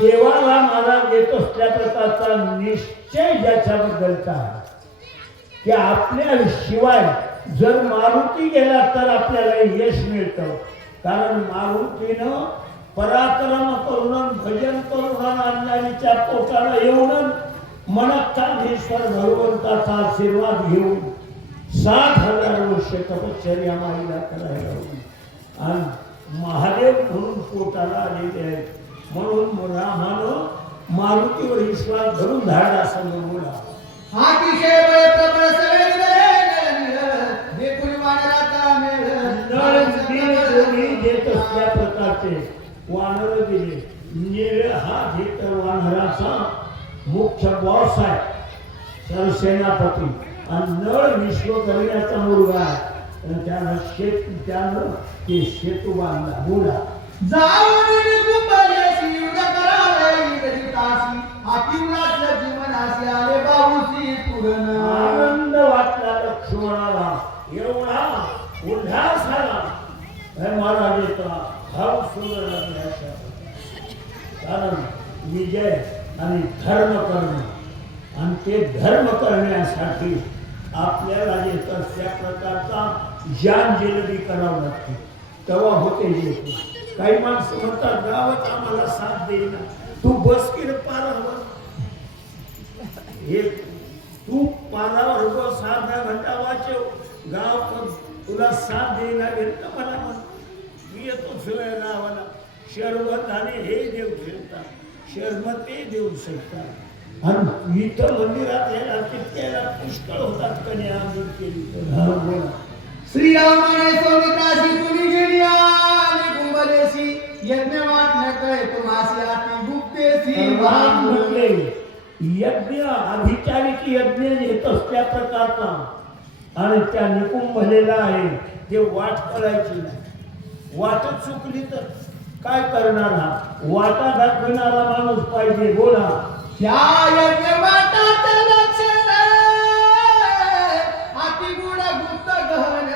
देवाला मला देत असल्या प्रकारचा निश्चय ज्याच्याबद्दलचा आहे की आपल्या शिवाय जर मारुती गेला तर आपल्याला यश मिळतं. कारण मारुतीनं पराक्रम करून भजन करून अंजनीच्या पोटाला येऊन मनकाधीश्वर भगवंताचा आशीर्वाद घेऊन 60,000 वर्ष तपश्चर्या माईला करायला होती आणि महादेव म्हणून पोटाला आलेले आहेत. म्हणून रामानं मारुतीवर विश्वास धरून धाडा समोर देत असल्या प्रकारचे वानर दिले. निळ हा घेत वानराचा मुख्य बॉस आहे सरसेनापती आणि नळ विश्वकर्म्याचा मुलगा आहे. त्यानं ते सेतू बांधला. बोला आनंद वाटला लक्ष्मणाला. एवढा उल्हास आला महाराजाचा भाव सुंदर लागला. कारण विजय आणि धर्म करणं आणि ते धर्म करण्यासाठी आपल्याला येत त्या प्रकारचा जान जिलबी करावं लागते तेव्हा होते. काही माणसं म्हणतात गावात आम्हाला साथ देईना. तू बस की पारावर हे तू पारावर बस अर्धा घंटा वाचव गाव तुला साथ देईना गेलं मला म्हण. मी येतो सगळ्या गावाला शरबत आणि हे देव फिरतात शर्म ते देऊ शकतात आणि इथं मंदिरात यायला तितक्याला पुष्कळ होतात कन्या आम्ही केली तर. श्रीरामाने सौमित्राशी तुम्ही गेली आणि कुंभलेशी यज्ञ वाटण्या कळे तुम्हासी आती गुप्तेसी म्हटले यज्ञ अभिचारिक यज्ञ येत असल्या प्रकारचा आणि त्या निकुंभलेला आहे ते वाट करायची नाही. वाटच चुकली तर काय करणार? हा वाटा दाखविणारा माणूस पाहिजे. बोला त्या यज्ञ वाटात लक्षण अति गुण गुप्त गहन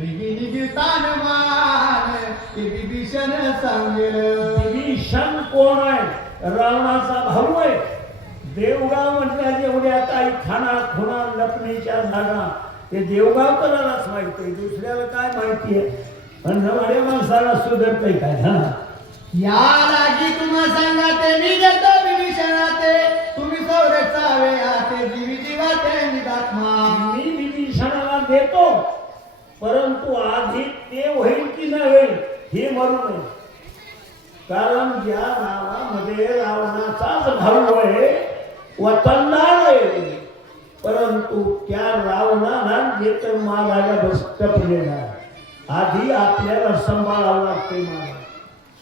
रिगिनिगितान मान ते विभीषण सांगेल. विभीषण कोण आहे? रावणाचा भाऊ आहे. देवगाव म्हटल्या जेवढ्या काही खाना खुणा लपणीच्या जागा ते देवगाव करायलाच माहिती आहे. दुसऱ्याला काय माहिती आहे? पण नवड्या माणसाला सुधरतय काय? हा या लागी तुम्हा सांगा ते मी देतो विभीषणाते तुम्ही संरक्षावे आते जीवी जीवाते निदात्मा. मी विभीषणाला देतो परंतु आधी ते होईल की नाही होईल हे मरू नये. कारण ज्या नावामध्ये रावणाचाच भाऊ आहे वतनदार आहे परंतु त्या रावणाला जे तर मागायला बसलेला आधी आपल्याला सांभाळावं लागते. मला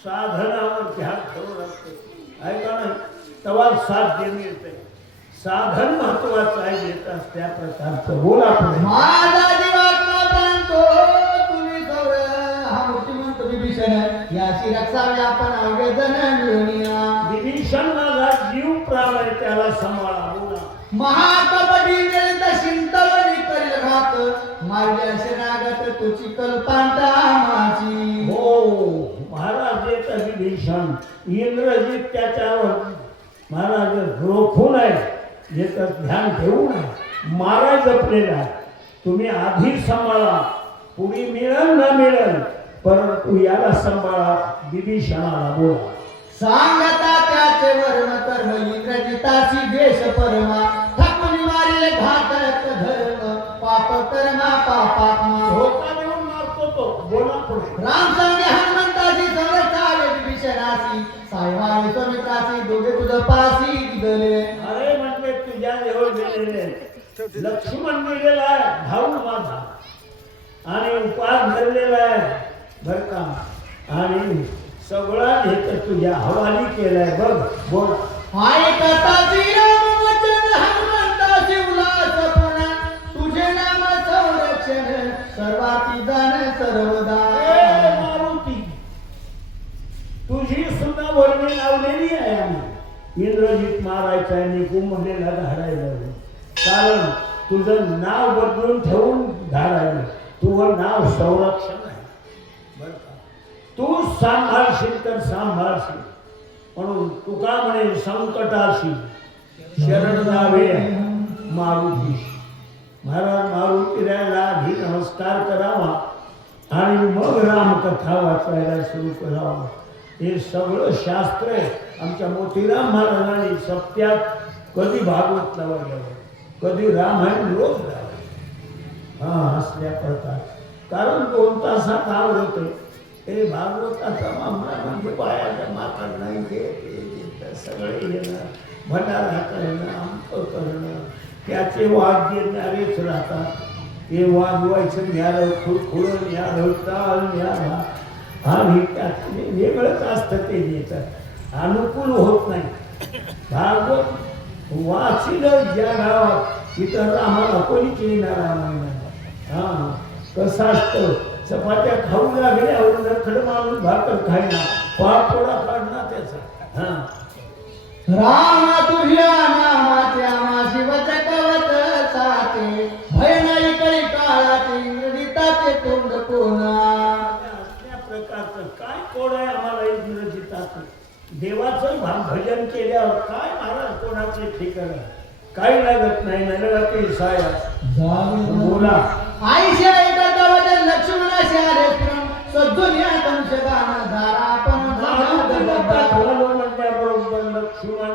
साधनावर ध्यान ठेवू लागते. ऐका नाही तेव्हा साध्य मिळते. साधन महत्वाचं आहे येतात त्या प्रकारचं. बोला माझा जीवात्मा प्राणतो तुम्ही सौर हा मूर्तिमंत विभीषण याची रक्षावे आपण अवघजन मिळवूया. विभीषण माझा जीव प्राण आहे त्याला सांभाळा. बोला महाकपटी जनित शिंतवणी करील घात मार्ग शरणागत तुझी कल्पांता माझी. हो महाराज येत विभीषण इंद्रजित त्याच्यावर महाराज रोखून आहे येतं ध्यान ठेवून आहे मारा जपलेला आहे. तुम्ही आधी सांभाळा पुढे मिळेल न मिळेल परंतु याला सांभाळा विभीषणाला. बोला सांगता त्याचे वर्ण कर्म इंद्रजिताची देश परमा ठाकून मारिले घातक धर्म पाप कर्मा पापात्मा. धोका देऊन मारतो तो. बोला पुढे राम सांगे हनुमंताची संरक्षावे विभीषणाची सायमावे सौमित्राची दोघे तुझ पासी दिले. अरे म्हटले तुझ्या जवळ गेलेले लक्ष्मण गेलेला आहे भाऊ माझा आणि उपास धरलेला आहे बर का आणि सगळा घेत तुझ्या हवाली केलाय बघ. बोल ऐकता श्रीराम वचन हनुमंताची उल्हास पुन्हा तुझे नाम संरक्षण सर्वाती जाण सर्वदा. मारुती तुझी सुद्धा वर्णी लावलेली आहे आम्ही. इंद्रजित मारायचा आहे निकुंभलेला धाडायला कारण तुझं नाव बदलून ठेवून धाडायला. तुझं नाव संरक्षण आहे बर का. तू सांभाळशील तर सांभाळशील. म्हणून तुका म्हणे संकटाशी शरण जावे मारुतीशी. महाराज मारुतीला आधी नमस्कार करावा आणि मग रामकथा वाचायला सुरू करावा. हे सगळं शास्त्र आहे. आमच्या मोतीराम महाराजांनी सप्त्यात कधी भागवत लावलं, कधी रामायण रोज लावलं. हा असल्या प्रकार. कारण 2 तासात आवडत आहे. हे भागवताचा मामला म्हणजे बायाच्या माकड नाही. ते सगळे येणं, भंडारा करणं, आमचं करणं, त्याचे वाद देणारेच राहतात. ते वाजवायचं न्यारं, खुळखुळं न्यारं, टाळ न्यारा. आणि त्यात वेगळंच असतं. ते देतात अनुकूल होत नाही. भागवत वाचिलं ज्या गावात तिथं रामाला कोणीच येणार रामायणाला. हां कसं असतं, चपात्या खाऊ लागल्यावर नखड मारून भाकर खायला, पापोडा काढणार त्याचा. हां राम तुझ्या नामाच्या माशी वचकवत साते, भय नाही कळी काळाचे इंद्रजिताचे तोंड कोणा. असल्या प्रकारचं काय कोण आहे आम्हाला इंद्रजिताचं. देवाचं भजन केल्यावर काय महाराज कोणाचे ठिकाण काही लागत नाही. नरगाती साया बोला आईशी ऐकता वचन लक्ष्मणाशी आले पुरण सज्जुन्या कंसगान धारा आपण बरोबर लक्ष्मण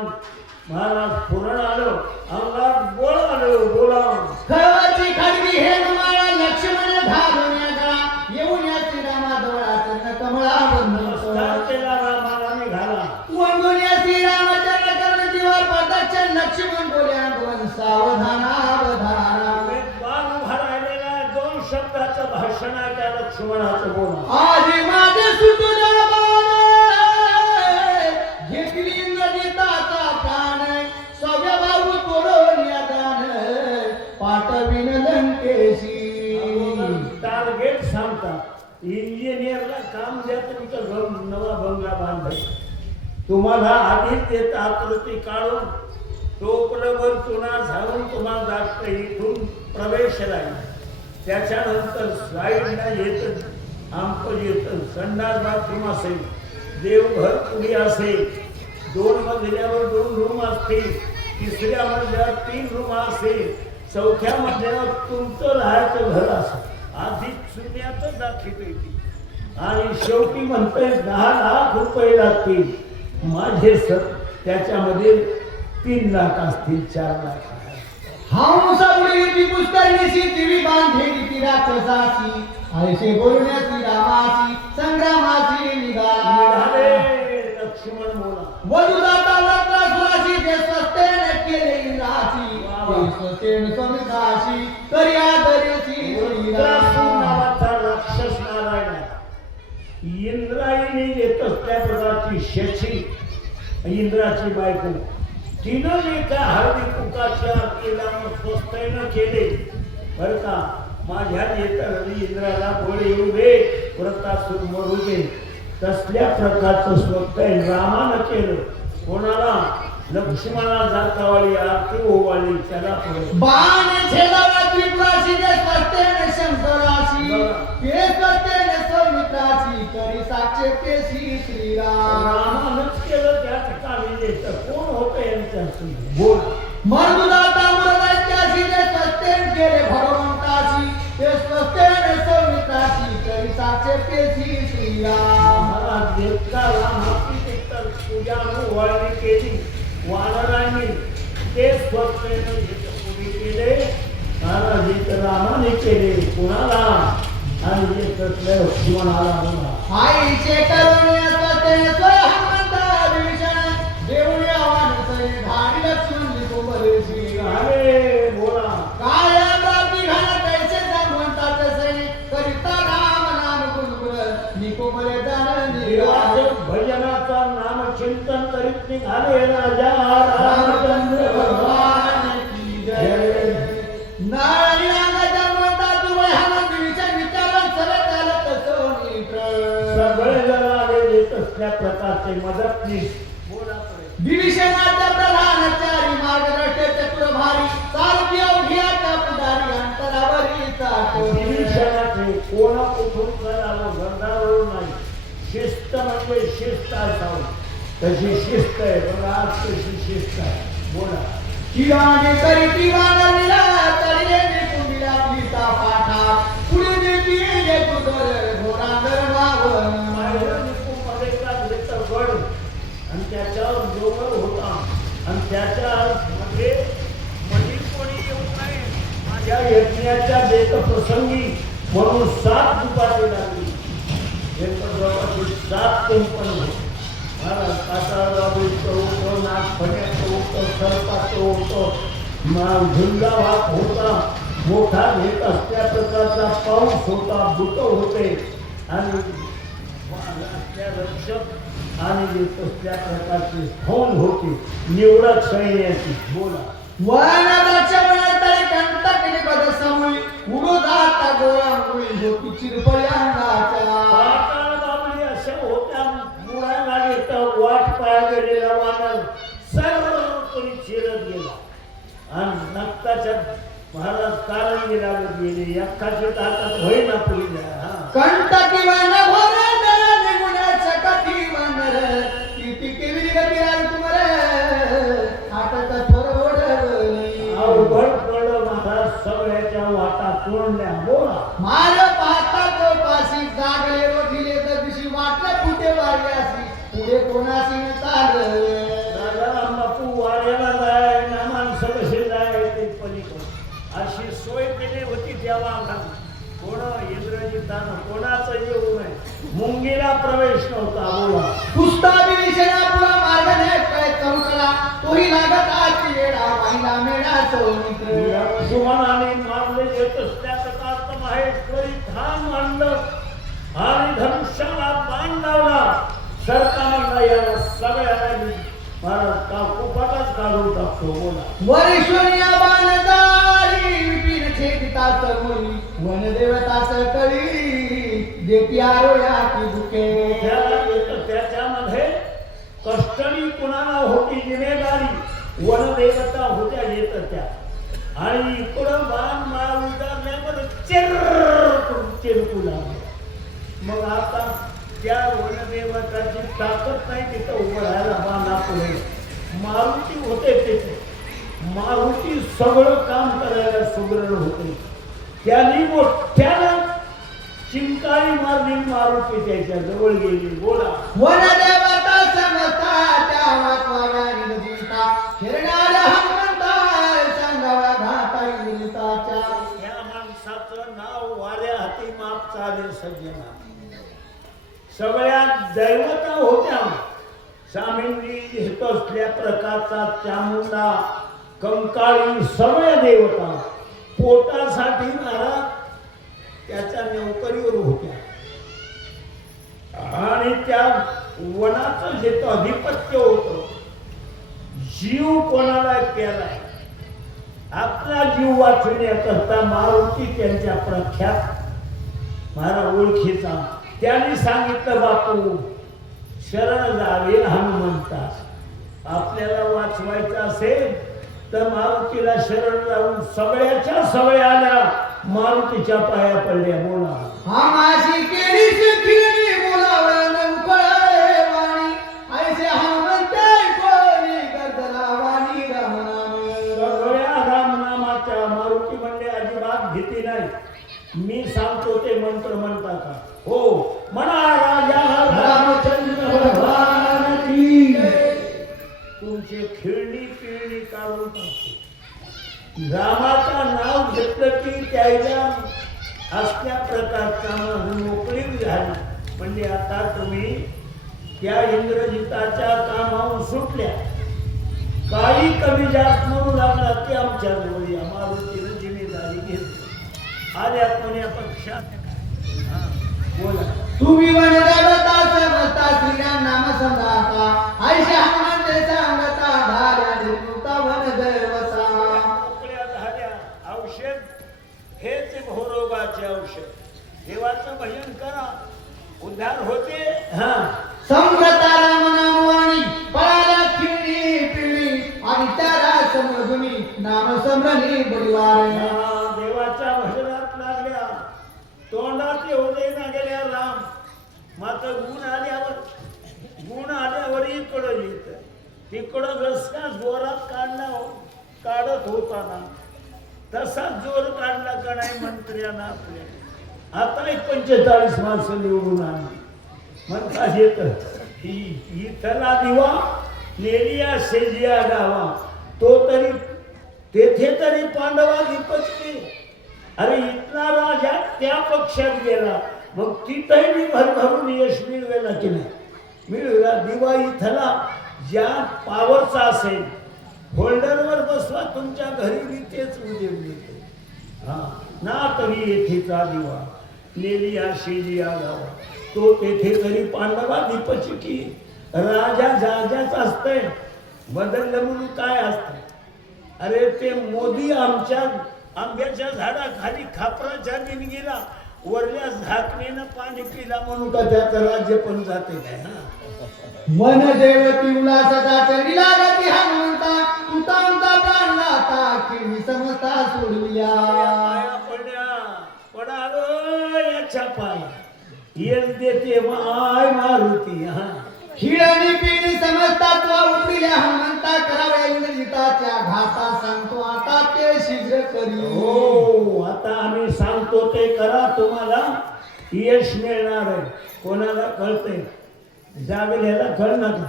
महाराज पुरण आलो, अंगात बोळ आलो. बोला खळवाची खडगी हे माळा लक्ष्मण धारण्याचा येऊन या श्रीरामा जवळाचं कमळा नमस्कार केला रामाला निघाला. वंदून या श्रीरामचंद्र कर्ण जीवा प्रदक्षिण लक्ष्मण बोल्या दोन सावधानावधाना. राहिलेला 2 शब्दाचं भाषण आहे त्या लक्ष्मणाचं. बोला आधी माझे सुटून घेतली इंद्रजिताचा प्राण सव्या भाऊ तोडून या दान पाठविन लंकेशी. टार्गेट सांगतात. इंजिनियरला काम द्या, तुमचं नवा बंगला बांधायचा. तुम्हाला आधीच देत आकृती काढून टोपलंवर चुना झाडून तुम्हाला जात इथून प्रवेश राहील. त्याच्यानंतर साईडला येतं, आमचं येतं, संडास बाथरूम असेल, देवघर पुढे असेल, 2 मजल्यावर 2 रूम असतील, 3ऱ्या मजल्यावर 3 रूम असेल, 4थ्या मजल्यावर तुमचं राहायचं घर असेल. आधी शून्यातच दाखवत येते आणि शेवटी म्हणतोय 10 लाख रुपये लागतील माझे सर. त्याच्यामध्ये 3 लाख असतील, 4 लाख. हंसापुढे ती पुष्करणीशी दिवी बांधेली ती राक्षसाची आयशे बोलण्याची रामाची संग्रामाची निघाले. लक्ष्मण बोला वधुदाता लक्ष्मणाची जे स्वस्तेने केले इंद्राची ते स्वस्तेन समिताशी करिया करीची नावाचा राक्षस नारायण. इंद्रायणी येत असल्या प्रकारची शची इंद्राची बायको. तिनं जे काय हळदी कुकाच्या केला स्वस्तैनं केले बरं का. माझ्या येतं इंद्राला बळ येऊ दे, व्रतासूर मरू दे. तसल्या प्रकारचं स्वतः रामानं केलं. कोणाला? लक्ष्मणाला जातावाळी आरती ओवाळली. त्याला बाण छेदावा त्रिपुराशी जे स्वस्तेने शंकराशी ते स्वस्तेने सौमित्राची करी साक्षे पेशी श्रीराम. रामानंच केलं त्या ठिकाणी. देतं कोण होतं यांच्याशी? बोल. मर्दुदाता मर्दाच्याशी जे स्वस्तेने केले भगवंताशी ते स्वस्तेने सौमित्राची करी साक्षे पेशी श्रीराम. महाराज देवता रामाची तर पूजा ओवाळणी केली. वानरांनी ते स्वस्तेनं पुढे केले. महाराज रामाने केले कुणाला? आणि जे कसलं लक्ष्मणाला बोला. आईचे करुण्या स्वस्तेने स्वय हनुमंता विभीषण देऊन आव्हान सई धाडी लक्ष्मण लिपोबरेशी. अरे बोला काळ्या प्राप्ती घाला कैसे जाणवंताचे सई करिता राम नाम गुणगुण निकोबरे दान देवाचं भजनाचा नाम चिंतन करीत निघाले राजा रामचंद्र भगवान की जय. नारायण जाणवंता तू हनुमंत विचार विचारून सरळ झालं कसं मित्र. सगळे जण आले येत असल्या प्रकारचे मदतनीस. बोला विभीषणाचा प्रधानचारी मार्गदर्शक चतुर्भारी सारथी अवघियाचा पुढारी अंतरावरी चाट. विभीषणाचे कोणा कुठून करावं गंधावरून नाही. शिस्त म्हणजे शिस्त असावी, तशी शिस्त आहे बघा. आज कशी शिस्त आहे बोला. शिवाने करीती वानरला तळले कुंडीला पिता पाठा पुढे देखी जे तुझर घोरांगर वावन माझ्या निकुंभामध्ये काढले तर गड आणि त्याच्यावर डोंगर होता आणि त्याच्या मध्ये कोणी येऊ नये माझ्या यज्ञाच्या बेत प्रसंगी म्हणून 7 दुपारी लागली. एकप्रवासी 7 कुंपण होते. महाराज काटाळबाबूचं होतं, नागफण्याचं होतं, सर्पाचं होतं, झुंजा वाट होता, मोठा घेत असल्या प्रकारचा पाऊस होता, बुट होते आणि असल्या रक्षक आणि घेत असल्या प्रकारची फौज होती निवडक सैन्याची. बोला. वनाच्या वनातळे कंटकने पद समूळ उडोदाता गोळांगुळी होती चिरपळी अंगाच्या काटाळबाबळी अशा होत्या. मुळाला घेतं वाट पाया गेलेला वानर सर्व कोणी चिरत गेला आणि नक्काच्या महाराज कारंगी लागत गेले. एकाची ताकद होईना पुढे. कंटकी वन भोर निगुणाच्या कटी वनर किती केली गती आली तुम्हाला आटत थोर अवघड पडलं महाराज सगळ्याच्या वाटा तोडल्या. बोला. मार पाहता तो पाशी जागले रोखिले तर दिशी वाटलं कुठे वाढल्यासी पुढे कोणाशी न चाललं. राजाराम बापू वाड्याला जाय ना माणसं कसे जाय ते पलीकडे अशी सोय केली होती तेव्हा. कोण इंद्रजितानं कोणाचं येऊ नये, मुंगीला प्रवेश नव्हता. बोला. पुस्ताबी दिशेला पुढा मार्ग नाही काय चौकला तोही लागत आची वेळा महिला मेळा तो मित्र सुमनाने मारले येत असल्याचा महेश्वरी ठाम आणलं आणि धनुष्याला बाण लावला. सरकारला याला सगळ्याला महाराज का कुपाटाच काढून टाकतो. बोला. वरेश्वरिया बाणदारी विपिन छेदिता चमुनी वनदेवताच कळी देती आरोया की दुखे त्याच्यामध्ये कष्टणी कुणाला होती जिम्मेदारी वनदेवता होत्या येत त्या आणि इकडं बाण मार उदारल्यावर चिरकू लागले. मग आता त्या वनदेवताची ताकद नाही तिथं उभं राहायला बांधा पुढे. मारुती होते तिथे. मारुती सगळं काम करायला सुग्रण होते. त्यांनी मोठ्यानं चिंकारी मारली. मारुती त्याच्या जवळ गेली. बोला. वनदेवता समजता त्या वाटवाला निदिता हिरणाला हनुमंता सांगावा घाता इंद्रिताच्या या माणसाचं नाव वाऱ्या हाती माप चाले सज्जना. सगळ्या दैवता होत्या. स्वामींनी घेत असल्या प्रकारचा चामुंडा कंकाळी सगळ्या देवता पोटासाठी महाराज त्याच्या नोकरीवर होत्या आणि त्या वनाचं जे अधिपत्य होतं जीव कोणाला केलाय आपला जीव वाचविण्याकरता मारुती त्यांच्या प्रख्यात महाराज ओळखीचा. त्यांनी सांगितलं बापू शरण जावे हनुमंता. आपल्याला वाचवायचं असेल तर मारुतीला शरण जाऊन सगळ्याच्या सगळ्या आल्या मारुतीच्या पाया पडल्या. बोला. आमाशी केली शिखिरी बोलावं नौकळे वाणी ऐसे हनुमंते कोणी गर्दला वाणी रामनाम. सगळ्या रामनामाच्या मारुती म्हणले अजिबात भीती नाही. मी सांगतो ते मंत्र म्हणता का? हो म्हणा. राजा रामचंद्र भगवान की तुमची खिळणी पिळणी काढून टाकतो. रामाचं नाव घेतलं की त्याच्या असल्या प्रकारचा नोकरी झाली. म्हणजे आता तुम्ही त्या इंद्रजिताच्या कामावून सुटल्या. काही कमी जास्त म्हणू लागला की आमच्या जवळ या. मारुतीनं जिम्मेदारी घेतली. आल्या कोण्यापेक्षा बोला. तुम्ही वनदेवता समजता श्रीराम नाम समजाता ऐसे हनुमंते सांगता धार्या निर्मुता वनदेवता. मोकळ्या झाल्या. औषध हेच भोरोगाचे औषध. देवाचं भजन करा उद्धार होते. समजता राम नामवाणी पळाला खिळणी पिळणी आणि त्याला समजूनी नाम समरणी बळीवार. देवाच्या भजनात लागल्या तोंडात येऊ दे ना गेल्या राम मात्र गुण आले तिकडं जस का जोरात काढत होताना तसाच जोर काढला का नाही मंत्र्यांना आपल्या. आता 45 माणसं निवडून आणली म्हणतात येत इथला दिवा नेलिया शेजिया गावा तो तरी तेथे तरी पांडवा दीपचके. अरे इथला राजा त्या पक्षात गेला मग तिथंही मी भरभरून यश मिळवेला की नाही. मिळवेला दिवा इथला ज्या पावरचा असेल होल्डरवर बसवा तुमच्या घरी बी तेच उजेड देते. हा ना तरी येथेचा दिवा नेलिया शेजिया गावा तो तेथे तरी पांडवा दीपचिकी. राजा जाजाच असतंय बदललं म्हणून काय असतंय. अरे ते मोदी आमच्या आंब्याच्या झाडाखाली खापराच्या निणगीला वरल्या झाकणीनं पाणी पिला म्हणून का त्याचं राज्य पण जाते काय. हा मन देवती उल्हासाचा चरणी लागती हनुमंता तुता आमचा प्राण नाता किळी समजता सोडविया. पाया पडालो याच्या पाया येस देते माय मारुती. हा हिरणी पिणी समजता तुला उतरिल्या हनुमंता कराव्या इंद्रजिताच्या घाता सांगतो आता ते शीघ्र करी. हो आता आम्ही सांगतो ते करा तुम्हाला यश मिळणार आहे. कोणाला कळतंय जागल्याला कळ नका.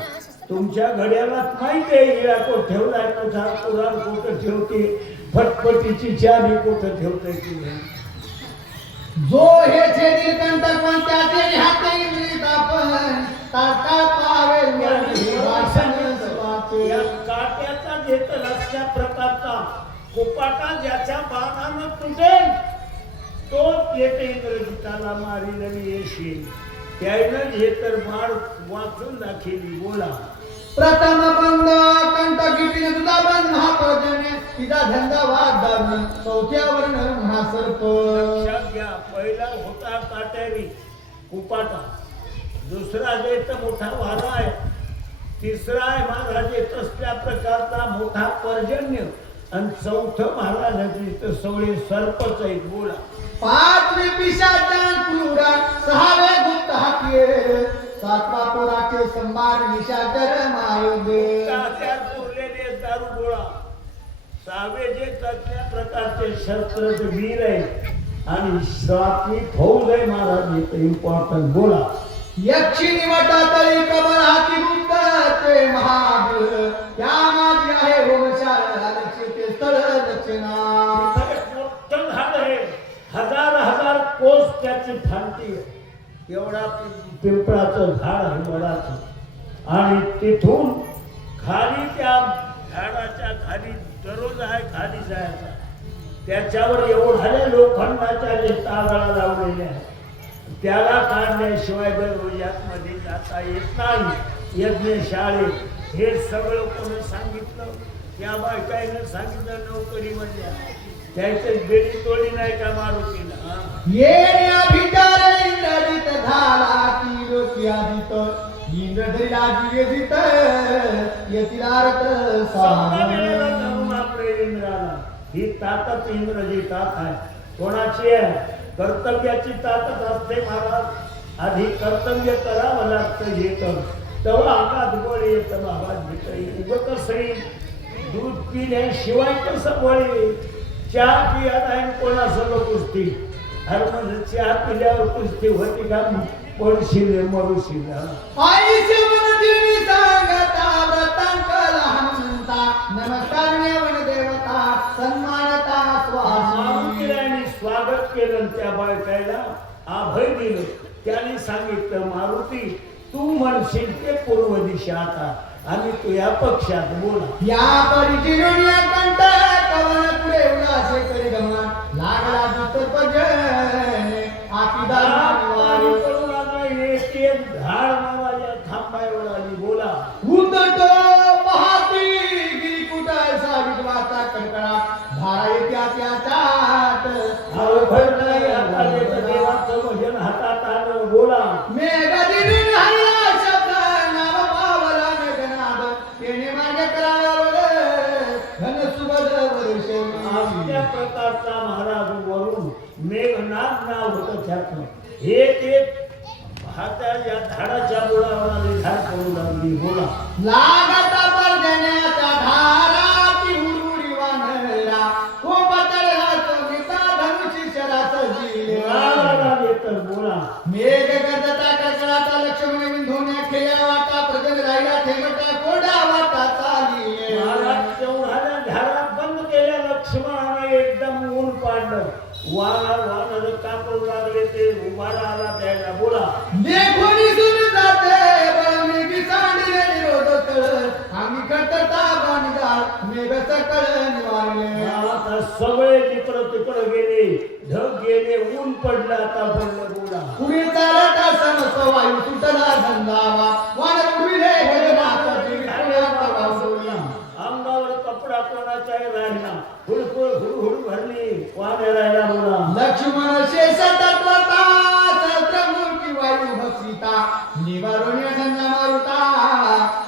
तुमच्या घड्याला माहिती आहे इळा कोठ ठेवलाय कुठा कुराड कुठं ठेवते फटफटीची चाबी कुठं ठेवते की. जो हे छेदी कंटक पण त्याचे हात इंद्रिता पण ताका पावेल भाषण स्वाते. या काट्याचा घेतल असल्या प्रकारचा कुपाटा ज्याच्या बाणानं तुटेल तो येते इंद्रजिताला मारील आणि यश येईल. त्यानं हे तर बाण वाचून दाखवली. बोला प्रथम बंद कंटकीने तुझा बंद महापर्जन्य तिचा धंदा वाद दारुण चौथ्यावर महासर्प. लक्षात घ्या पहिला होता काटेरी कुपाटा दुसरा जेत मोठा वारा आहे तिसरा आहे महाराज तसल्या प्रकारचा मोठा पर्जन्य आणि चौथं महाराजाची तर सगळे सर्पच आहेत. बोला पाचवे पिशाचान क्रूरा सहावे गुप्त हातीये सातवा पोराचे संभार निशाचर मायोगे. त्यात पुरलेले दारू गोळा सहावे जे तसल्या प्रकारचे शस्त्र वीर आहे आणि सातवी फौज आहे महाराज इथे इम्पॉर्टंट. बोला यक्षिणी वटातळी कमल हाती गुप्त ते महावीर त्या माझी आहे होमशाला लक्षिते स्थळ दक्षिणा. मोठं झाड आहे हजार कोस त्याची फांती आहे एवढा पिंपळाचं झाड आहे वडाचं आणि तिथून खाली त्या झाडाच्या खाली दररोज आहे खाली जायचा त्याच्यावर एवढ्या लोखंडाच्या जे तागाळा लावलेल्या आहेत त्याला काढल्याशिवाय दररोज यातमध्ये जाता येत नाही. यज्ञशाळेत हे सगळं कोणी सांगितलं त्या बायकाईनं सांगितलं नोकरी म्हणजे त्याची बेडी तोडी नाही का मारुतीला. ये अभिचार इंद्रजित झाला ती आदित इंद्रधरीला जित यतिरार्थ आपले इंद्राला ही ताकद इंद्रजितात आहे. कोणाची आहे कर्तव्याची ताकद असते महाराज. आधी कर्तव्य करावं लागतं हे कर तेव्हा अंगात बळ येतं बाबा. उगं कसं दूध पिण्याशिवाय कसं बळ येईल. चहा पियात आहे कोणासंग कुस्ती. अरे म्हणजे चहा पिल्यावर कुस्ती होती का पडशील मरुशील. आयुष्य मनदिनी सांगता व्रतांक लहानता नमस्कार वन देवता सन्मानता स्वामी. स्वागत केलं त्या बायकायला अभय दिलं. त्याने सांगितलं मारुती तू म्हणशील ते पूर्व दिशा आता आणि तू या पक्षात. बोला या परिचिनुनिया कंठ कवन पुढे उल्हासे करी गमन लागला दुतर पजन आकिदा वारी करू लागला एक झाड नावाच्या थांबायवर आली. बोला उद्धट महाती गिरी कुटाय सावित वाचा कडकडा धारा येत्या त्याच्यात भरलंय आता देवाचं भजन हातात आलं. बोला मेघदिनी हरिला शब्द नाम पावला मेघनाद येणे मागे करावं घन सुबद वर्ष. आपल्या प्रकारचा महाराज वरून मेघनाथ नाव होतं त्यातनं. एक हात्या या झाडाच्या मुळावर आली झाड पडू लागली. बोला लागता वानर का करू लागले ते उभारा आला त्याला बोला देखोनी सुन जाते बळमी बिसांडले निरोध कळ आम्ही कटता बाणगाळ मेघ सकळ निवारले आता सगळे तिकडं गेले ढग गेले ऊन पडलं आता पडलं बोला पुढे चालत समस्त वायू सुटला धंदावा वानर उडविले गगनाचा अंगावर कपडा कोणाचाही राहिला हुडकुळ हुडहुड भरली वाने राहिला बोला लक्ष्मण शेष तत्वता सहस्रमूर्ती वायू भक्षिता निवारण धंदा मारुता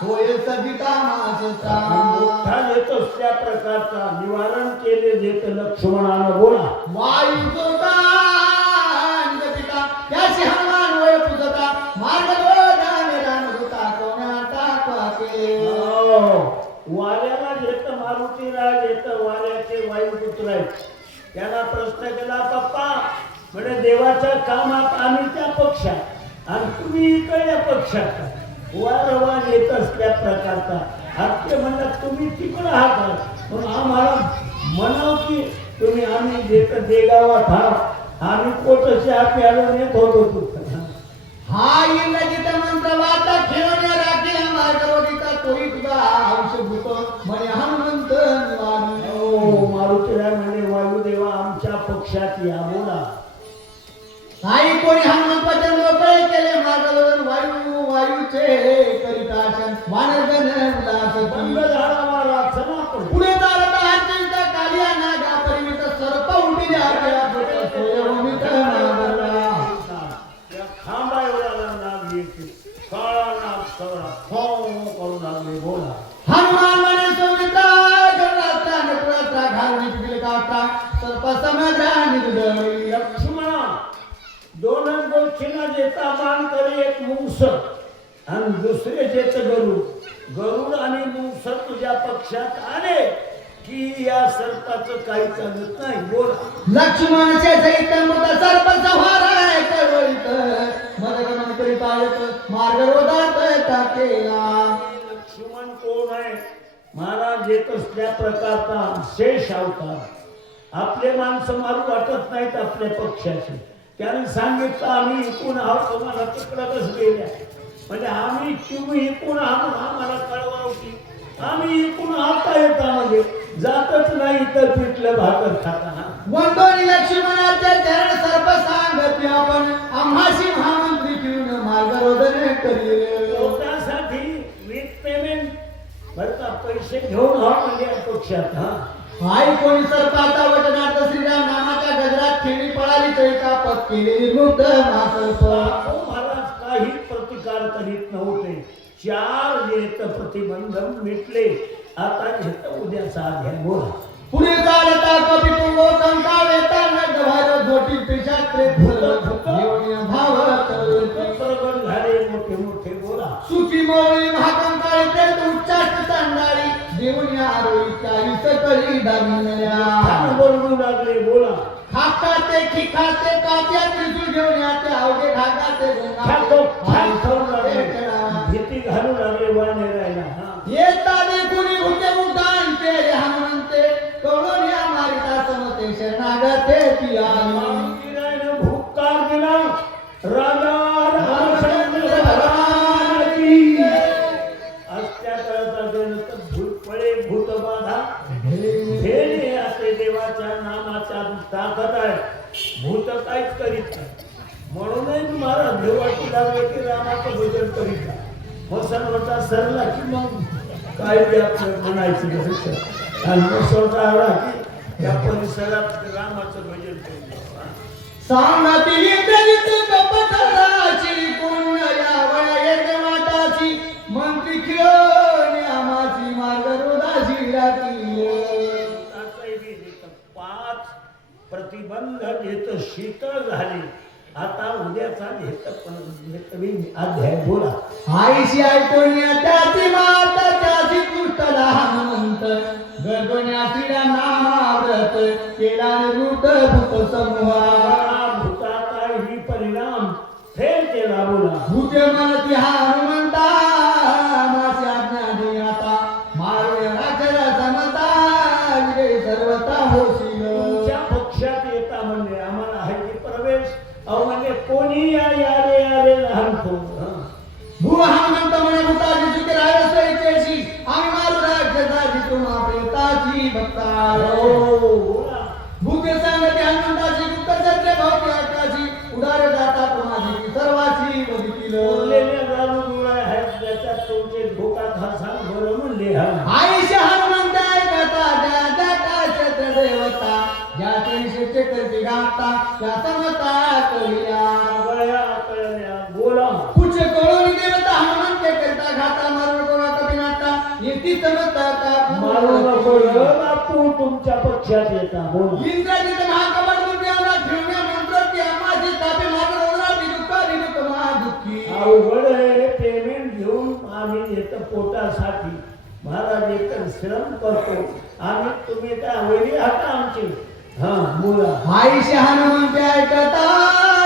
होय सदिता मासता मोठा येतोस त्या प्रकारचा निवारण केले जेत लक्ष्मणानं बोला वायू जोता पिता त्याची हनुमान होय पुजता मार्ग दोधाने रान होता कोणा टाकवा केले वाऱ्याला जेत मारुती राज येत वाऱ्याचे वायुपुत्र आहेत त्याला प्रश्न केला पप्पा म्हणजे देवाच्या कामात आम्ही त्या पक्षात आणि तुम्ही इकडल्या पक्षात वारंवार येत असल्या प्रकारचा आत्य म्हणतात तुम्ही तिकडं आहात म्हणून आम्हाला म्हणाव की तुम्ही आम्ही देत देगावात आहात आम्ही कोटच्या प्यालो नेत होतो हा इंग्रजीत मंत्र वाचा खेळण्या राखीला मार्गवदिता तोही तुझा औषधूत म्हणे हनुमंत निवारण हो मारुतीराय म्हणे वायुदेवा आमच्या पक्षात या बोला आई कोणी हनुमंत वचन मोकळे केले मार्गदर्शन वायूचे करिताशन वानरगण बंद उदास झाला महाराज समापन पुढे चालत हातीत कालिया नागा परिमित सर्प उठिले आल्या सोयवमित नागरा त्या खांबा एवढा नाग येते काळा नाग सगळा करू लागले बोला हनुमान म्हणे सोमिता गणाचा नकुळाचा घालून पिले काटा सर्प समग्रा निगडली लक्ष्मणा दोनच गोष्टींना जेता बाण करी एक मुंगस आणि दुसरे जेत गरुड आणि मुंगस तुझ्या पक्षात आले की या सर्पाचं काही चालत नाही बोला लक्ष्मणचे सहित मृत सर्प संहार आहे कळवळीत मदगमन करीत आयत मार्ग रोधात टाकेला लक्ष्मण कोण आहे महाराज येत असल्या प्रकारचा शेष अवतार आपले माणसं मारू वाटत नाहीत आपल्या पक्षाचे त्याने सांगितलं आम्ही इकून आहोत तुम्हाला तिकडंच गेल्या म्हणजे आम्ही तुम्ही इकून आहोत आम्हाला कळवाव की आम्ही इकून आता येता म्हणजे जातच नाही तर पिठलं भाकर खाता वंदोनी लक्ष्मणाचे चरण सर्प सांगत आपण आम्हाशी महामंत्री घेऊन मार्गरोधन करील त्यासाठी विथ पेमेंट बरं का पैसे घेऊन आहोत म्हणजे या पक्षात आई कोणी सर्पाचा वचनार्थ श्रीराम नामाच्या गजरात खेळी पळाली चैता पत केलेली मुक्त महासर्प महाराज काही प्रतिकार करीत नव्हते चार जेत प्रतिबंध मिटले आता घेत उद्याचा अध्याय बोला पुढे चालता कपितुंग कंकाळ येता नगभर झोटी पेशात्रे धावत प्रगट झाले मोठे मोठे बोला सुखी मोळी महाकंकाळ प्रेत उच्चाट चांडाळी देऊन या आरोळीच्या इसकळी दागिनल्या बोलू लागले बोला खाते खिखाते कात्या त्रिशूळ घेऊन याते अवघे ढाकाते भीती घालू लागले वाने राहिला येता कुणी भुके मुद्दान केले हनुमंते कवळून या मारिता समते शरणागते ती आली भूतकाळ दिला राजा असत्या काळाचा गणत भूतपळे भूत बाधा हे असे देवाच्या नामाचा ताकद आहे भूत काहीच करीत नाही म्हणूनच महाराज देवाची लागले की रामाचं भजन करीत नाही मसनवटा सरला की मग काय बी आपलं म्हणायचं आणि मसवटा आला की या परिसरात रामाचं भजन करीत सांगती इंद्रजित कपटराची पुण्य या वया वाटाची मंत्री खेळून आमाची मार्गरोधाची राखील पाच प्रतिबंध घेत शीतळ झाले आता उद्याचा घेत अध्याय बोला आईशी ऐकून त्याची माता त्याची कृष्णला हनुमंत गगन्या श्रीरा नामाव्रत केला निवृत्त भूत समूहा भूताचा ही परिणाम फेल केला बोला भूते मनती हा हनुमंता मासे आज्ञा दे आता मारू राक्षरा समता विजय सर्वता होशील तुमच्या पक्षात येता म्हणजे हो बोला. बुद्ध सांगते हनुमंताची गुप्त सत्य भौती आकाशी उदार जातात माझी सर्वाची बघतील बोललेल्या दारू डोळा आहेत त्याच्यात तुमचे भोकात हा सांग बरं म्हणले हा. आईशी हनुमंत ऐकता ज्या जाता क्षेत्र देवता ज्या शेषे करते गाता त्या समता कळल्या गळ्या कळल्या बोला. कुछ कळून देवता हनुमंत करता घाता मारून कोणा कधी नाता येती समता का मारू नको रे बापू तुमच्या पक्षात येता बोल. इंद्राजित महाकमल दुर्याला ठेवण्या मंत्र की माझी तापे मारून ओळा दुःख दुःखी अवघड आहे पेमेंट घेऊन आम्ही येतो पोटासाठी महाराज येतं श्रम करतो आम्ही तुम्ही त्या वैरी आता आमचे हा बोला. आईशी हनुमंत ऐकता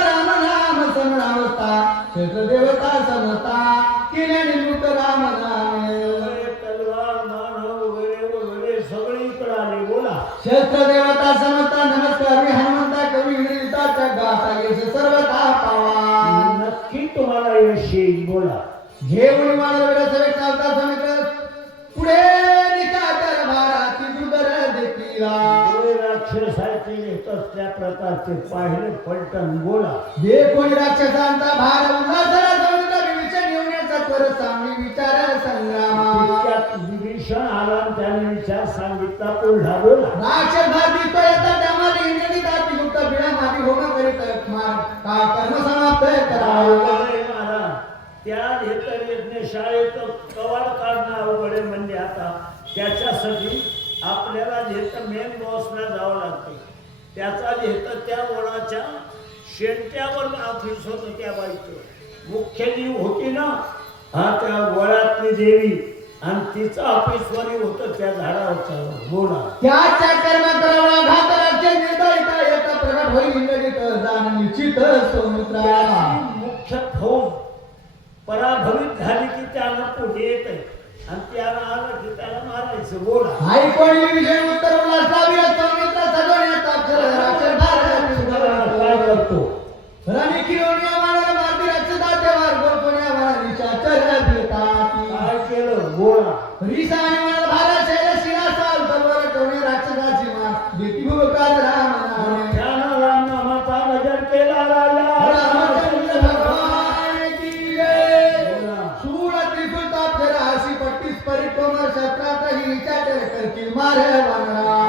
राम नाम समरावता क्षेत्र देवता समता केल्या निमुक्त राम नाम वगैरे तलवार मानव वगैरे वगैरे सगळीकडे आले बोला. क्षेत्र देवता समता नमस्कार मी हनुमंता कवी विनिताच्या गाता यश सर्वता पावा नक्की तुम्हाला यश येईल बोला. घेऊन मला वेळ सवे चालता समित्र पुढे निकातर भाराती दुदर देखीला जे राक्षसाचे येतात त्या प्रकारचे पाहिले पलटण बोला. दे कोणी राक्षसांचा भार उल्हासरा समुद्र विभीषण येण्याचा कर सामी विचार संग्रामा तितक्यात विभीषण आला आणि त्याने विचार सांगितला पुढला बोला. राक्षस भार दिसतो येतात त्यामध्ये इंद्रनी दाती गुप्त बिळा माती होणं करीत मार काय कर्म समाप्त करा अवघड आहे महाराज. त्या हेतर यज्ञ शाळेत कवाड काढणं अवघड आहे म्हणजे आता त्याच्यासाठी आपल्याला जेथं मेन बॉसला जावं लागते त्याचा जेथं त्या वडाच्या शेंट्यावर ऑफिस होतं त्या बाईचं मुख्य जीव होती ना हा त्या वडातली देवी आणि तिचं ऑफिसवरही होतं त्या झाडावरचा बोला. त्याच्या कर्म करावा घात राक्षस निर्दयिता येता प्रगट होईल इंद्रजित दान निश्चित सौमित्रा त्याची मुख्य फौज पराभवित झाली की त्यानं पुढे येत आहे आणि त्याला आलं की त्याला मारायचं बोला. आई कोणी विजय उत्तर उल्हासला वीर सौमित्र सजवण्यात अक्षर राक्षस काय धार करतो राणी किरोनिया मानला मारती राक्षसा तेवार गोलकोण्या वाला निशाचर देतात काय केलं बोला. रिसा आणि मला भारा शैल शिरा साल तलवार कवणे राक्षसाची मार देती भूकात राम नाम त्यानं रामनामाचा गजर केला रामचंद्र राजा. भगवान की जय बोला. सूळ त्रिशूल तापचर आशी पट्टीस परिकोमर शस्त्रातही विचार करतील मार वानरा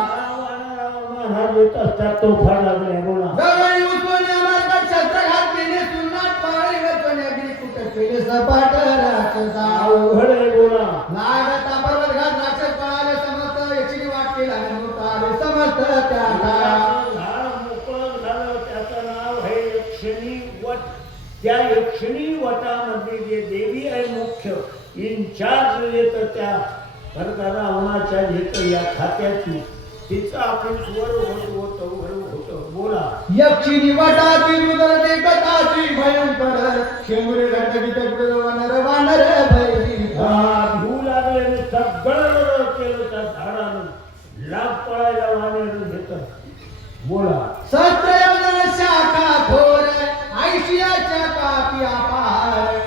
महाराज येत असतात तो फार लागलाय बोला. गवळी उचलून मार्गात शस्त्रघात केले सुन्नाट पाळी वचण्यागिरी कुठं केले सपाट राक्षसा अवघड आहे बोला. लागत पर्वत घात राक्षस पळाले समस्त यक्षिणी वाट केला आले समस्त त्याला झाड मोकळं झालं त्याचं नाव आहे यक्षिणी वट. त्या यक्षिणी वटामध्ये जे देवी आहे मुख्य इन्चार्ज येतं त्या रावणाच्या येतं या खात्याची तिचं ऑफिस वर होतं बोला. यक्षिणी वाटाती रुदर देखताची भयंकर शेंगुरे घटगीत वानर वानर भैरी भिऊ लागले सगळं केलं त्या झाडानं लाभ पळायला वानेर घेत बोला. सत्रयोजन शाखा थोर आयशियाच्या कापी अपार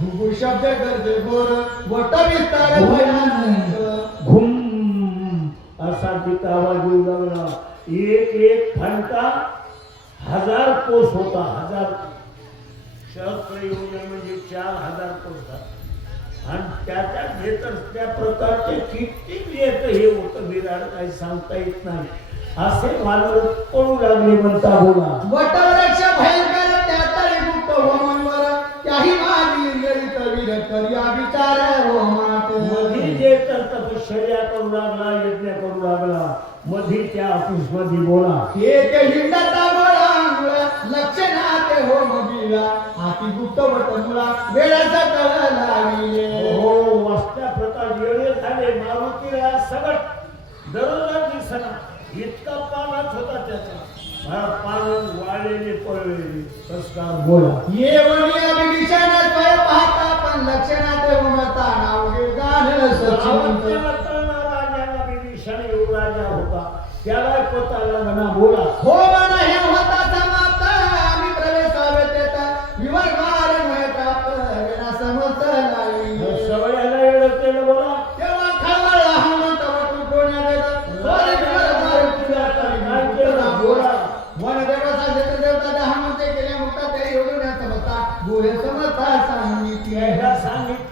भूगु शब्द गरजे गोर वट विस्तार भयानक घुम असा तिथं आवाज येऊ लागला. एक एक फणका 1000 कोस होता. 1000 सहस्त्र योजन म्हणजे 4000 कोस झाला आणि त्याच्यात घेतर त्या प्रकारचे किती येत हे होतं विराट काही सांगता येत नाही. असे मानव पळू लागले म्हणता बोला. वटवृक्ष भयंकर त्यातळी गुप्त होमनवर त्याही मादी गरीत वीर करिया विचार होमात मधी जे तर तपश्चर्या करू लागला यज्ञ करू लागला मधी त्या ऑफिस मध्ये बोला. एक हिंडता गोळांगुळ लक्षणात होम बिला हाती गुप्त वट मुळा वेळाचा तळ लाविले हो वस्त्या प्रकार येळे झाले मारुतीला सगट दररोज दिसना इतका पालाच होता त्याचा पान वाळलेले पळलेले संस्कार बोला. येवणी अभिषण स्वय पाहता पण लक्षणात होमता नाव गाण सचिन राजाला विभीषण युवराजा होता त्याला पोताला म्हणा बोला. हो मन हे होता समाप्त आम्ही प्रवेश आवेत विवर्गार मय प्राप्त विना समस्त लाई सगळ्याला एवढं केलं बोला. तेव्हा खळवळ हनुमंत वटू कोण्या देत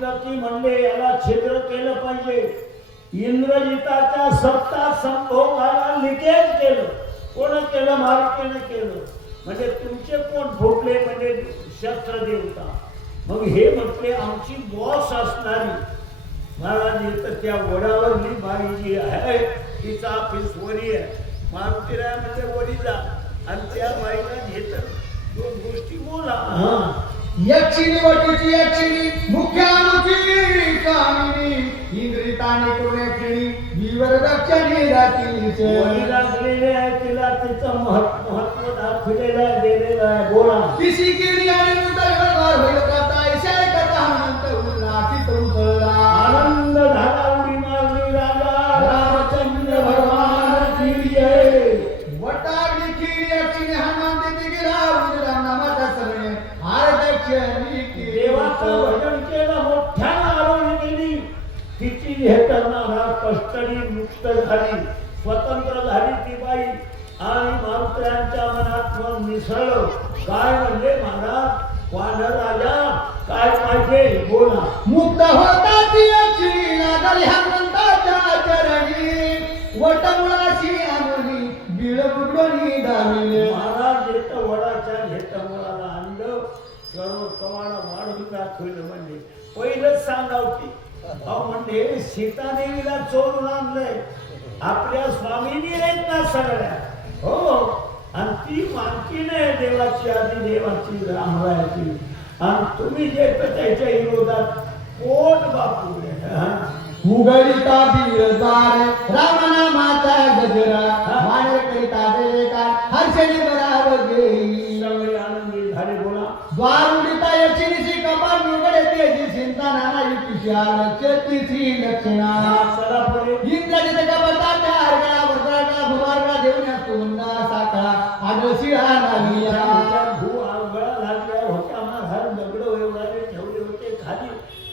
सांगितलं की म्हणले याला छिद्र केलं पाहिजे. इंद्रजिताच्या सत्ता संभोगाला लिकेज केलं. कोण केलं? मारुतीने केलं. म्हणजे तुमचे कोण फुटले? म्हणजे शस्त्र देवता. मग हे म्हटले आमची बॉस असणारी महाराज इथं त्या वडावरली बाई जी आहे तिचा ऑफिस वरी आहे. मारुतीला म्हणजे वरी जा आणि त्या बाईला घेत दोन गोष्टी बोला. यक्षिणी वटीची यक्षिणी मुख्यामुखी कामिनी इंद्रिताने करुणे विवर दक्षिणी दाखिलीचे वरी लागलेले आहे. तिला तिचं महत्व दाखवलेलं आहे, दिलेलं आहे. बोला. किसी किरी आणि उदयवर होईल कथा ऐशे कथा हनुमंत उरला चित्र उतरला आनंद झाला. उडी मारली राजा रामचंद्र भगवान की जय. वटागली खीर यक्षिणी हनुमंत दिगिरा उदरा नामाचा सरणे हार दक्षिणी देवाचं भजन केलं. मोठ्यानं आरोळी गेली. तिची हे करणारा कष्टणी मुक्त झाली, स्वतंत्र झाली ती बाई. आणि मारुत्र्यांच्या मनात मग मिसळलं. काय म्हणजे महाराज वानर राजा काय पाहिजे? बोला. मुक्त होता ती यक्षिणी लागली हनुमंताच्या चरणी वटमुळाशी आणली बिळ बुडवणी दाविले. महाराज येतं वडाच्या घेतमुळाला आणलं. सर्व कवाडा वाढून दाखवलं. म्हणजे पहिलंच सांगाव की अहो म्हणजे सीतादेवीला चोरून आणलंय. आपल्या स्वामीनी आहेत ना सगळ्या. हो. आणि ती मानकी नाही देवाची आधी देवाची रामरायाची. आणि तुम्ही जे त्याच्या विरोधात पोट बापू उघडिता बिरजार रामनामाचा गजरा माने करिता बेकार हर्षणी बराबर गेली सगळे आनंदी झाले. बोला. द्वार उडिता यक्षिणीची कपाट उघडे तेजी चिंता नाना युक्तीच्या लक्षतीची लक्षणा चला पुढे. इंद्रजित कपटाच्या अर्गणा वस्त्राचा भुवारला देऊन पुन्हा साखळा आडशिळा लागल्या भू आंगळा लागल्या होत्या. महार दगड वगैरे ठेवले होते खाली.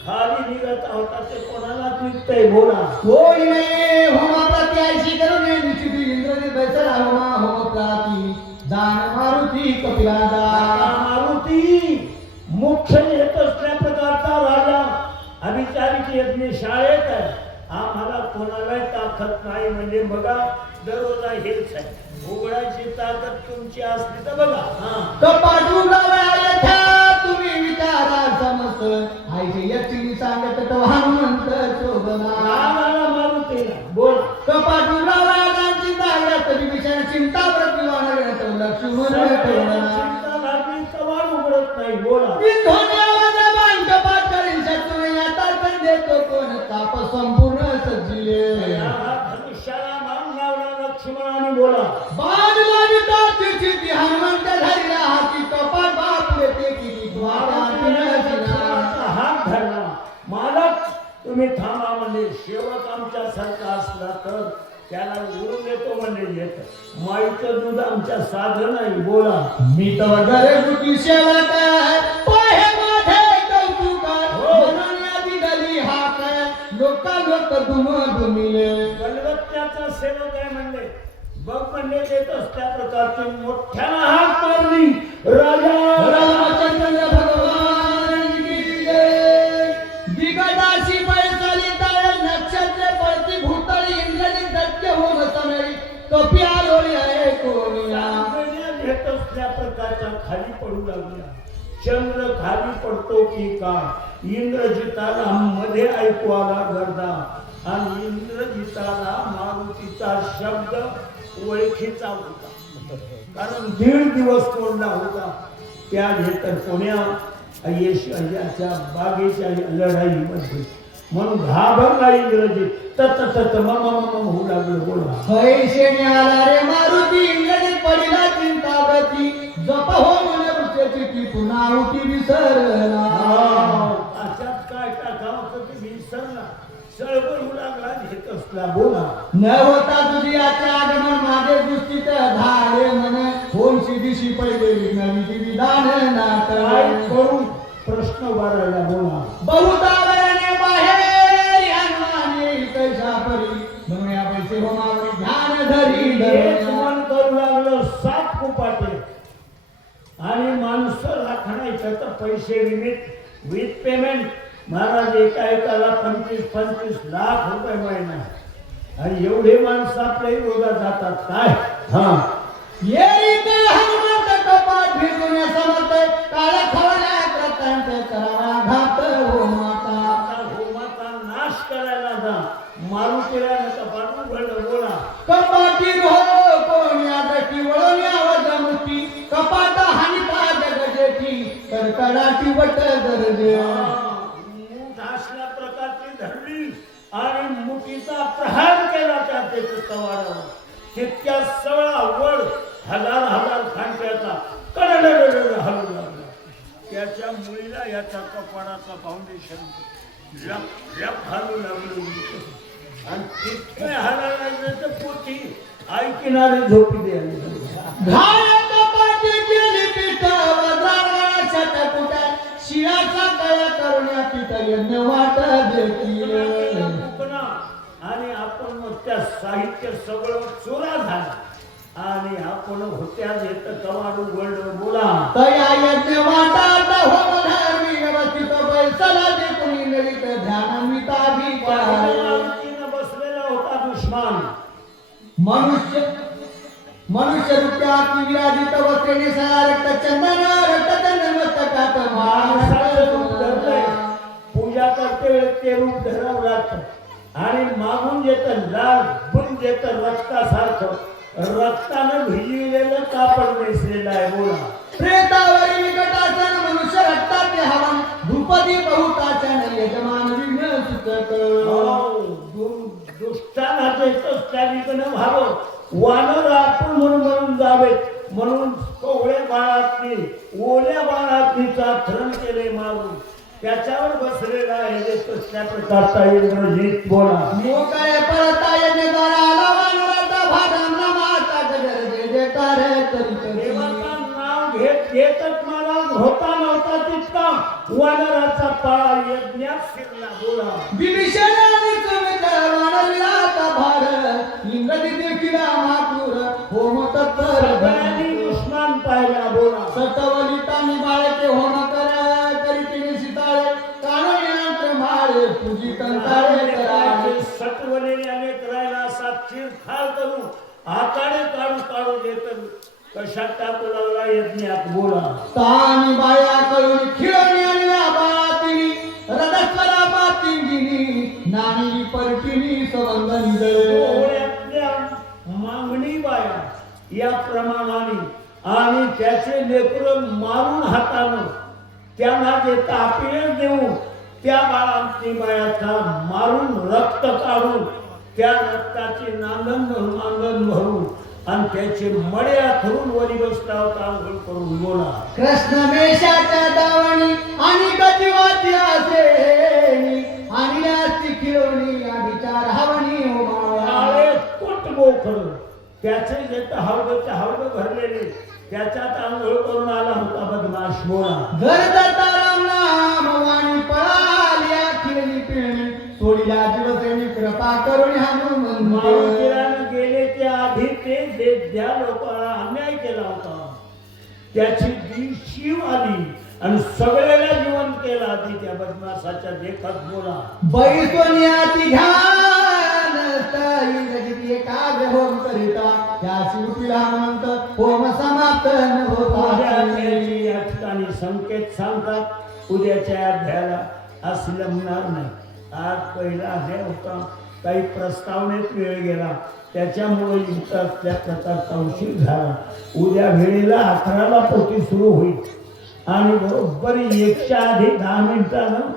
खाली निघत होता ते कोणाला दिसतंय? बोला. कोई नाही होमा प्रती ऐशी करून निश्चिती इंद्रजित बैसला होमा होम प्राती दान मारुती कपिलादा मारुती मुख्य येत असल्या प्रकारचा राजा अभिचारिक यज्ञ शाळेत आहे. आम्हाला कोणालाही ताकद नाही. म्हणजे बघा दररोज हेच आहे. उघडायची ताकद तुमची असली तर बघा. कपाट उघडावया तुम्ही विचारा समस्त आईचे यक्षिणी सांगत हनुमंत शोभना मारुतीला बोल. कपाट उघडावया चिंता तरी विचार चिंता प्रतिवान लक्ष्मण चिंता लागली कवाड उघडत नाही. बोला. कपाट करील शत्रू आता पण देतो कोण ताप संपूर्ण सज्जिले धनुष्याला मान लावला लक्ष्मणाने. बोला. बाण लागता तिची ती हनुमंत धरला हाती कपाट बापुरे ते किती हात धरला. मालक तुम्ही थांबा म्हणजे शेवट आमच्या सारखा असला तर त्याला उडून देतो म्हणजे येत. माईचं दूध आमच्या साधन नाही. बोला. मी तर घरगुती सेवक पोहे माझे कौतुक म्हणून आधी गली हाक लोक दुम दुमिले गणवत्याचा सेवक आहे म्हणले. बघ म्हणले देत असल्या प्रकारची मोठ्यानं हाक मारली. राजा रामचंद्र भगवान की जय. बिगडाशी पैसाली तळ नक्षत्र पडती भूतळी इंद्रजी दत्त होम सनळी कपियालोळी आहे कोणिया घेत असल्या प्रकारच्या खाली पडू लागल्या. चंद्र खाली पडतो की काय? इंद्रजिताला मध्ये ऐकू आला गर्दा. आणि इंद्रजिताला मारुतीचा शब्द ओळखीचा होता. कारण 1.5 दिवस तोंडला होता. त्या घेतर पुण्या यशाच्या बागेच्या लढाईमध्ये म्हणून घाबरला इंद्रजित. तत मम होऊ लागलं. बोला. पैसे आला रे मारुती इंद्रजित पडिला चिंतावती जप हो मन रुचेची ती पुन्हा उठी विसरला. अशात काय टाकावं ते विसरला. सळबळू लागला घेत असला. बोला. न होता तुझी आजच्या आगमन माझे दृष्टीत धारे मन होमशी दिशी पहिले नवी विधान नाट काय करू प्रश्न वाढायला. बोला. बहुता वरणे बाहेर हनुमाने कैसा परी म्हणून या पैसे होमावरी ध्यान धरी हेच मन करू लागलं. 7 कुपाटे आणि माणसं राखणायचं तर पैसे विथ पेमेंट महाराज एका एकाला 25-25 लाख रुपये महिना आणि एवढे माणसं आपल्या विरोधात जातात काय हा येरीते हनुमंत कपाट भिजून समर्थ काळ्या खवळ्या प्रतांचे करावा घात हो माता आता होमाचा नाश करायला जा मारुतीला कपाट उघडलं बोला कपाटी हो कोण्या दटी वळून आवाज मुठी कपाट हानिता जगजेठी कडकडाटी वट गरजे मूठ असल्या प्रकारची धरली आणि मुठीचा प्रहार केला त्या कवाडावर तितक्या सगळा वड हजार खांट्याचा कडडड हलू लागला त्याच्या मुलीला याच्या कपाडाचा फाउंडेशन लप हलू लागलो आणि तितके हालायला लागले तर पोटी आई किनारी झोपी द्यायला घाय कपाटी केली पीठ वज्राला शतकुट शिळाचा कळा करुण्या पीठ यज्ञ वाट देतील आणि आपण मग त्या साहित्य सगळं चोरा झाला आणि आपण होत्या येत कवाड उघडलं बोला तया यज्ञ वाटात होम धर्मी व्यवस्थित बैसला जे कुणी ललित ध्यानान्विता पार्वतीनं बसलेला होता दुश्मन मनुष्य रूपात विराजित वस्त्रे नेसा रक्त चंदन रक्तचंदन मस्तकात माणसाचं रूप धरलंय पूजा करते वेळी ते रूप धरावं लागतं आणि मागून येतं लाल बुंद येतं रक्तासारखं रक्तानं भिजलेलं कापड नेसलेलं आहे बोला प्रेतावरी विकटासन मनुष्य रक्तात हवन धूपदी बहुताचन यजमान विघ्न सुचत दुष्टांना देतच त्या ठिकाणी व्हावं वानर आपण म्हणून जावेत म्हणून कोवळ्या बाळातली ओल्या बाळातली चाथरण केले मारून त्याच्यावर बसलेला आहे त्या प्रकारचा इंद्रजीत बोला मोकळे परता यज्ञ आला वानराचा भादम नामाचा गजर जे जे कार्य करीत देवाचा नाव घेतच मला होता नव्हता तितका वानराचा पाळा यज्ञात शिरला बोला विभीषण आणि सुमित वानराचा भार इंद्रजी देखील मातुर होम तत्पर सगळ्यांनी दुश्मन पाहिला बोला सतवलितांनी बाळके होम करीतीने सीताळे कानयंत्र माळे पूजी कंताळे कराळे सटवलेले अनेक राहिला असा चिरखाळ करून हाताने काढू देत कशात टाकू लागला यज्ञात बोला तानी बाया करून खिळणी आणल्या बाळातिनी रदस्वरा पातिंगिनी नानी परटिनी सवंगन डोळ्यातल्या मागणी बाया या प्रमाणाने आणि त्याचे लेकरं मारून हातानं त्यांना जे तापिळे देऊ त्या बाळांची बायाचा मारून रक्त काढून त्या रक्ताची नांदन भरून आणि त्याचे मळे आथरून वरी बसला होता आंघोळ करून बोला कृष्ण मेषाच्या दावणी आणि गतिवाती असेनी आणि असती खिळवणी अभिचार हवणी काळे कुट मोखळ त्याचे जे हावड भरलेले त्याच्यात आंघोळ करून आला होता बदमाश बोला गरदता राम नाम वाणी पळाल्या खिळणी पिळणी सोडीला दिवसेनी कृपा करून हनुमंत मारुतीरानं गेले त्या आधी ते ज्या लोकांना अन्याय केला होता त्याची दिवशी आली आणि सगळ्याला जीवन केला आधी त्या बदमाशाच्या देखत बोला बैसोनियाती ध्यान इंद्रजित एकाग्र होम करिता त्या शिवतीला म्हणत होम समाप्त न होता या ठिकाणी संकेत सांगतात उद्याच्या अध्यायाला असं जमणार नाही आज पहिला अध्याय होता काही प्रस्तावनेत वेळ गेला त्याच्यामुळे इतर त्या प्रकारचा उशीर झाला उद्या वेळेला 11ला पोटी सुरू होईल आणि बरोबर 1च्या आधी 10 मिनिटानं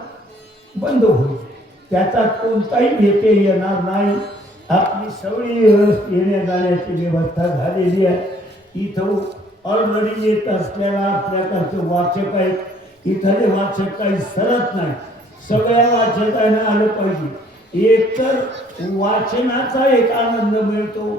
बंद होईल त्याचा कोणताही नेते येणार नाही आपली सगळी येण्या जाण्याची व्यवस्था झालेली आहे इथं ऑलरेडी येत असलेला आपल्याकडचे वाचक आहेत इथले वाचक काही सरत नाही सगळ्या वाचकांना आलं पाहिजे एकतर वाचनाचा एक आनंद मिळतो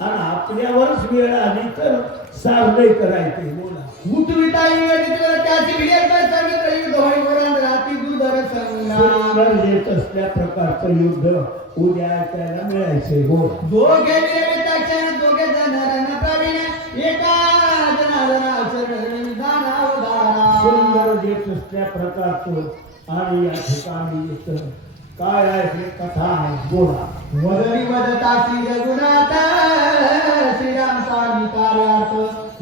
आणि आपल्यावरच वेळ आली तर सार्धय करायचे बोला उठविता इंग्रजीत त्याची विजय सांगितलं युद्ध होईपर्यंत रात्री दुर्धर संग्राम येत असल्या प्रकारचं युद्ध उद्या त्याला मिळायचे हो दोघे विरमिताक्षण दोघे जण रण प्रवीण एका जनार्दना शरण दाना उदारा सुंदर देत असल्या प्रकारचं आणि या ठिकाणी येतं काय आहे हे कथा आहे बोला. वदनी वदतासी रघुनाथ श्रीरामचा निकारार्थ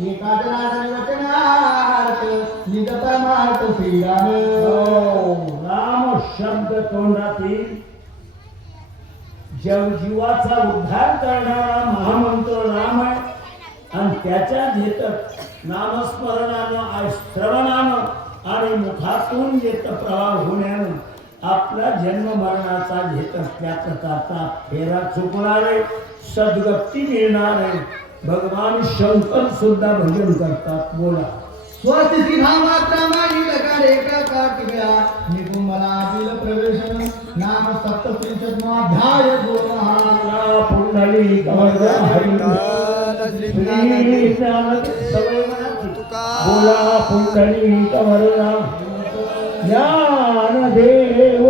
एका जनार्दन वचनार्थ निज परमार्थ श्रीराम. राम शब्द तोंडातील जीवाचा उद्धार करणारा महामंत्र राम आहे आणि त्याच्या घेतच नामस्मरणानं श्रवणानं आणि मुखातून येत प्रवाह होण्यानं आपला जन्म मरणाचा घेत त्या प्रकारचा फेरा चुकणार आहे, सद्गती मिळणार आहे. भगवान शंकर सुद्धा भजन करतात बोला. स्वस्ति श्री भामात्रा मागील काळे काटिव्या निघून मला बिल प्रवेशन नाम सप्तत्रिशतमाध्याय बोला. पुंडली गवळगा हरी श्री ज्ञान सवय बोला. पुंडली गवळगा ज्ञानदेव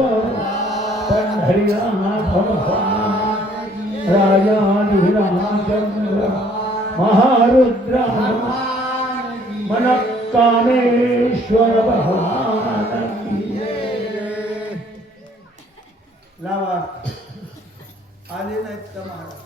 पंढरीनाथ भगवान राजा रामचंद्र महारुद्र मनकामेश्वर भगवान की जय. लावा आले नाहीत का महाराज.